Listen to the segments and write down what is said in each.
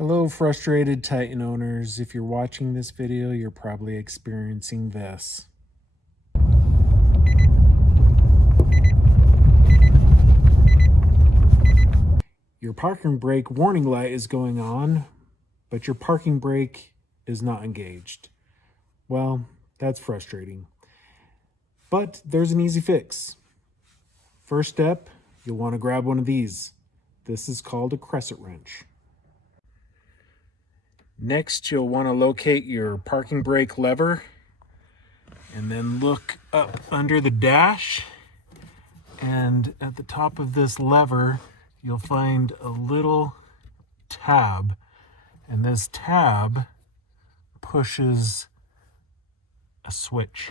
Hello, frustrated Titan owners. If you're watching this video, you're probably experiencing this. Your parking brake warning light is going on, but your parking brake is not engaged. Well, that's frustrating. But there's an easy fix. First step, you'll want to grab one of these. This is called a crescent wrench. Next, you'll want to locate your parking brake lever and then look up under the dash. And at the top of this lever, you'll find a little tab. And this tab pushes a switch.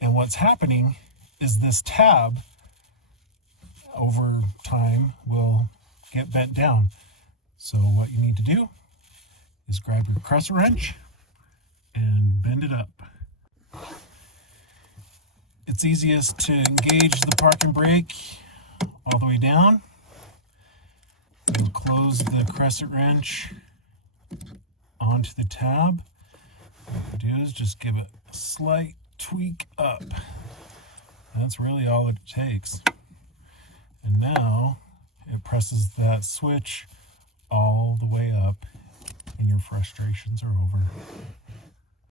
And what's happening is this tab, over time, will get bent down. So what you need to do is grab your crescent wrench and bend it up. It's easiest to engage the parking brake all the way down. You'll close the crescent wrench onto the tab. What you do is just give it a slight tweak up. That's really all it takes. And now it presses that switch all the way up and your frustrations are over.